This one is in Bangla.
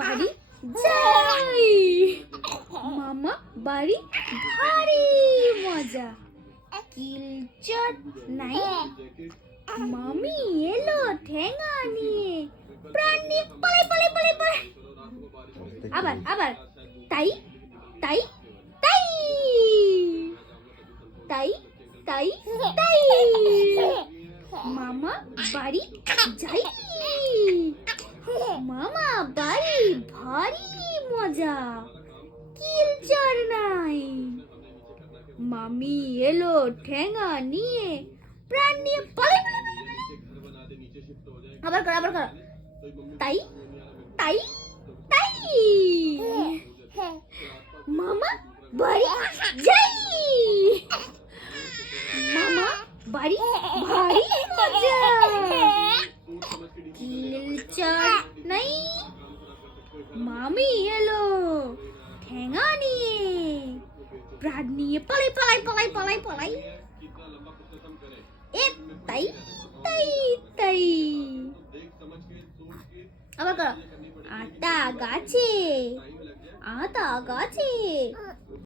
বাড়ি যাই, মামা বাড়ি ভারী মজা, কিলচট নাই, মামি এলো ঠেঙা নিয়ে, প্রাণ নিয়ে পালাই পালাই পালাই পালাই। আবার আবার তাই তাই তাই তাই তাই তাই, মামা বাড়ি যাই, মামা বাড়ি ভারী মজা, কিলচর নাই, মামি এলো ঠেঙা নিয়ে, প্রাণ নিয়ে পালাই পালাই পালাই পালাই। আবার কর আবার কর তাই তাই তাই, মামা বাড়ি যাই, মামা বাড়ি ভারী মজা, কিলচর নাই, মামি এলো ঠেঙা নিয়ে, প্রাণ নিয়ে পালাই পালাই পালাই পালাই পালাই। এ তাই তাই তাই। আবার করো আটা গাছে, আটা গাছে,